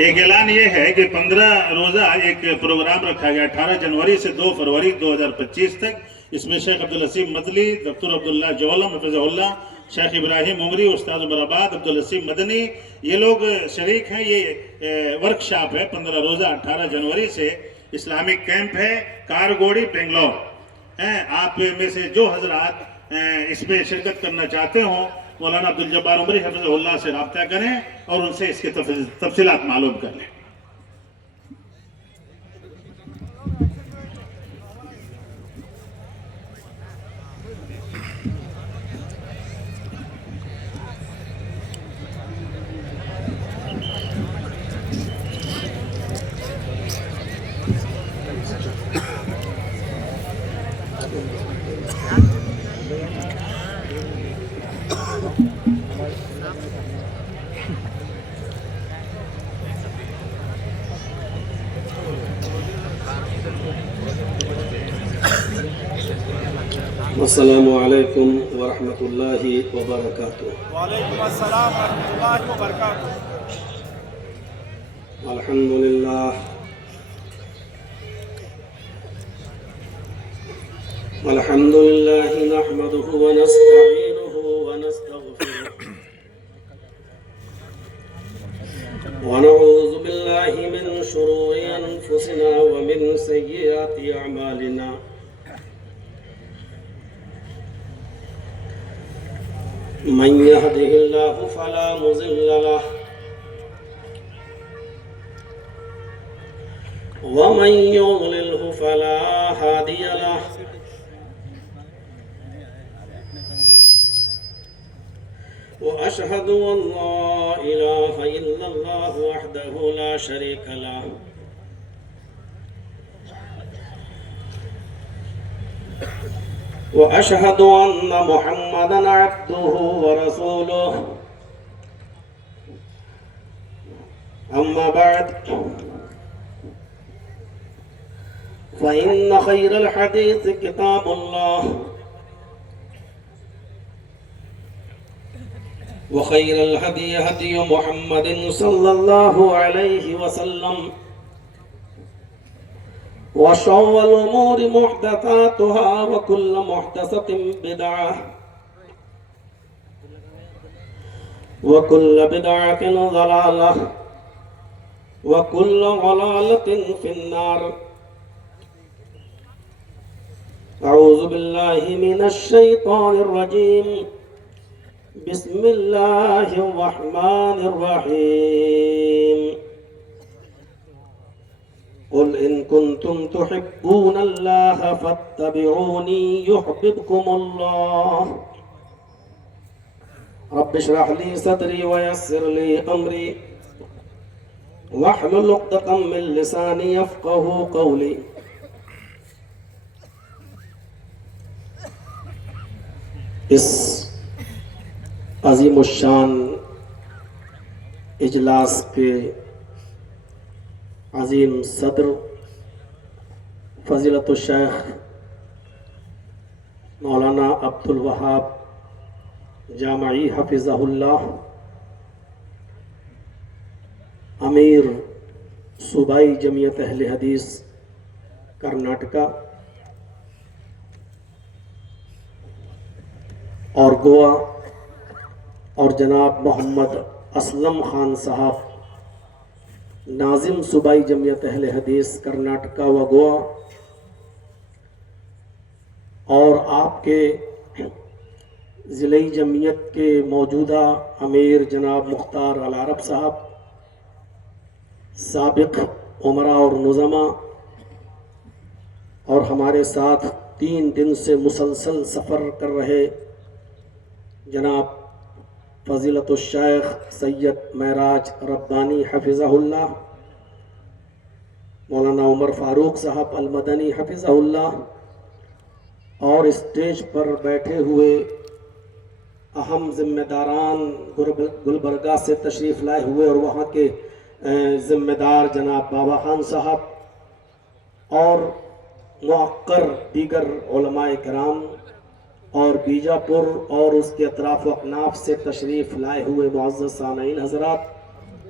ایک اعلان یہ ہے کہ 15 روزہ ایک پروگرام رکھا گیا 18 جنوری سے 2 فروری 2025 تک. اس میں شیخ عبدالحسین مدلی، دکتر عبداللہ جولم حفظہ اللہ، شیخ ابراہیم عمری، استاد عمر آباد، عبدالحسین مدنی، یہ لوگ شریک ہیں. یہ ورکشاپ ہے 15 روزہ 18 جنوری سے. اسلامک کیمپ ہے کارگوڑی بنگلور. آپ میں سے جو حضرات اس میں شرکت کرنا چاہتے ہوں مولانا عبدالجبار عمری حفظہ اللہ سے رابطہ کریں اور ان سے اس کے تفصیلات معلوم کر لیں. السلام علیکم ورحمۃ اللہ وبرکاتہ. وعلیکم السلام ورحمۃ اللہ وبرکاتہ. الحمد للہ الحمد للہ نحمده ونستعینه ونستغفره ونعوذ باللہ من شرور انفسنا ومن سیئات اعمالنا. من يهده الله فلا مضل له ومن يضلله فلا هادي له. وأشهد أن لا إله إلا الله وحده لا شريك له وأشهد أن محمدًا عبده ورسوله. أما بعد فإن خير الحديث كتاب الله وخير الهدي هدي محمد صلى الله عليه وسلم وشر الأمور محدثاتها وكل محدثة بدعة وكل بدعة ضلالة وكل ضلالة في النار. أعوذ بالله من الشيطان الرجيم. بسم الله الرحمن الرحيم. قل إن كنتم تحبون الله فاتبعوني يحببكم الله. رب اشرح لي صدري ويسر لي أمري واحلل عقدة من لساني يفقهوا قولي. اس عظیم الشان اجلاس کے عظیم صدر فضیلت الشیخ مولانا عبدالوہاب جامعی حفظہ اللہ، امیر صوبائی جمعیت اہل حدیث کرناٹکا اور گوا، اور جناب محمد اسلم خان صاحب ناظم صوبائی جمعیت اہل حدیث کرناٹکا و گوا، اور آپ کے ضلعی جمعیت کے موجودہ امیر جناب مختار العرب صاحب، سابق عمرا اور نظما، اور ہمارے ساتھ 3 دن سے مسلسل سفر کر رہے جناب فضیلت الشیخ سید معراج ربانی حفظہ اللہ، مولانا عمر فاروق صاحب المدنی حفظہ اللہ، اور اسٹیج پر بیٹھے ہوئے اہم ذمہ داران گلبرگہ سے تشریف لائے ہوئے اور وہاں کے ذمہ دار جناب بابا خان صاحب اور معقر دیگر علماء کرام اور بیجاپور اور اس کے اطراف و اکناف سے تشریف لائے ہوئے معزز سامعین حضرات،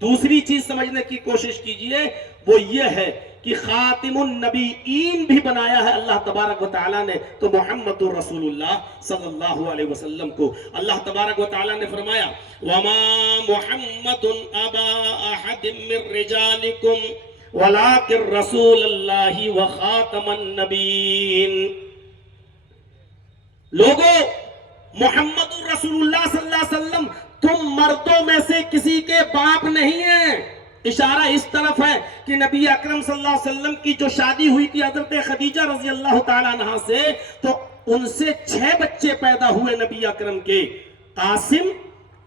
دوسری چیز سمجھنے کی کوشش کیجئے، وہ یہ ہے کہ خاتم النبیین بھی بنایا ہے اللہ تبارک و تعالیٰ نے تو محمد رسول اللہ صلی اللہ علیہ وسلم کو اللہ تبارک و تعالیٰ نے فرمایا وَمَا مُحَمَّدٌ أَبَا أَحَدٍ مِّن رِّجَالِكُمْ وَلَٰكِن رَّسُولَ اللَّهِ وَخَاتَمَ النَّبِيِّينَ۔ لوگو، محمد رسول اللہ صلی اللہ علیہ وسلم تم مردوں میں سے کسی کے باپ نہیں ہیں۔ اشارہ اس طرف ہے کہ نبی اکرم صلی اللہ علیہ وسلم کی جو شادی ہوئی تھی حضرت خدیجہ رضی اللہ تعالیٰ عنہا سے، تو ان سے 6 بچے پیدا ہوئے نبی اکرم کے، قاسم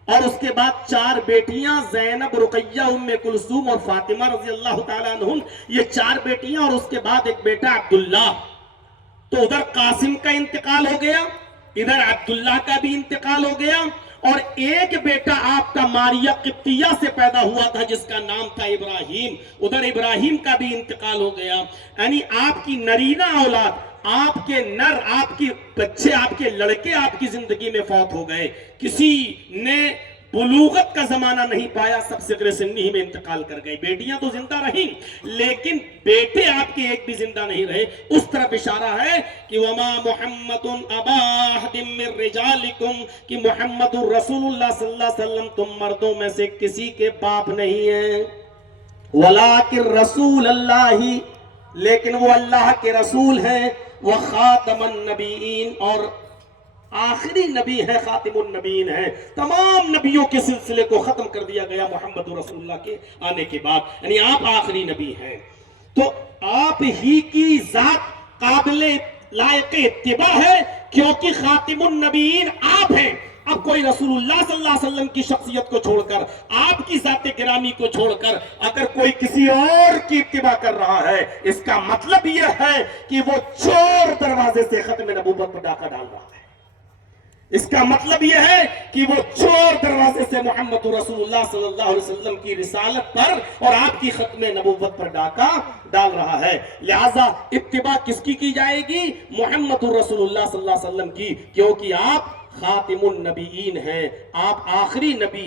اور اس کے بعد 4 بیٹیاں زینب، رقیہ، ام کلثوم اور فاطمہ رضی اللہ تعالیٰ عنہم، یہ 4 بیٹیاں اور اس کے بعد ایک بیٹا عبداللہ۔ تو ادھر قاسم کا انتقال ہو گیا، ادھر عبداللہ کا بھی انتقال ہو گیا، اور ایک بیٹا آپ کا ماریہ قبطیہ سے پیدا ہوا تھا جس کا نام تھا ابراہیم، ادھر ابراہیم کا بھی انتقال ہو گیا۔ یعنی آپ کی نرینہ اولاد، آپ کے نر، آپ کی بچے، آپ کے لڑکے آپ کی زندگی میں فوت ہو گئے، کسی نے بلوغت کا زمانہ نہیں پایا، سب صغر سنی میں انتقال کر گئے۔ بیٹیاں تو زندہ رہیں لیکن بیٹے آپ کے ایک بھی زندہ نہیں رہے۔ اس طرف اشارہ ہے کہ وما محمد ابا احد من رجالکم، کہ محمد رسول اللہ صلی اللہ علیہ وسلم تم مردوں میں سے کسی کے باپ نہیں ہیں، ولیکن رسول اللہ، لیکن وہ اللہ کے رسول ہیں، وخاتم النبیین، اور آخری نبی ہے، خاتم النبیین ہے۔ تمام نبیوں کے سلسلے کو ختم کر دیا گیا محمد رسول اللہ کے آنے کے بعد، یعنی آپ آخری نبی ہیں۔ تو آپ ہی کی ذات قابل لائق اتباع ہے کیونکہ خاتم النبیین آپ ہیں۔ اب کوئی رسول اللہ صلی اللہ علیہ وسلم کی شخصیت کو چھوڑ کر، آپ کی ذات گرامی کو چھوڑ کر اگر کوئی کسی اور کی اتباع کر رہا ہے، اس کا مطلب یہ ہے کہ وہ چور دروازے سے ختم نبوت پر ڈاکہ ڈال رہا ہے۔ اس کا مطلب یہ ہے کہ وہ چور دروازے سے محمد رسول اللہ صلی اللہ علیہ وسلم کی رسالت پر اور آپ کی ختم نبوت پر ڈاکہ ڈال رہا ہے۔ لہٰذا اتباع کس کی جائے گی؟ محمد رسول اللہ صلی اللہ علیہ وسلم کی، کیونکہ آپ خاتم النبیین ہیں، آپ آخری نبی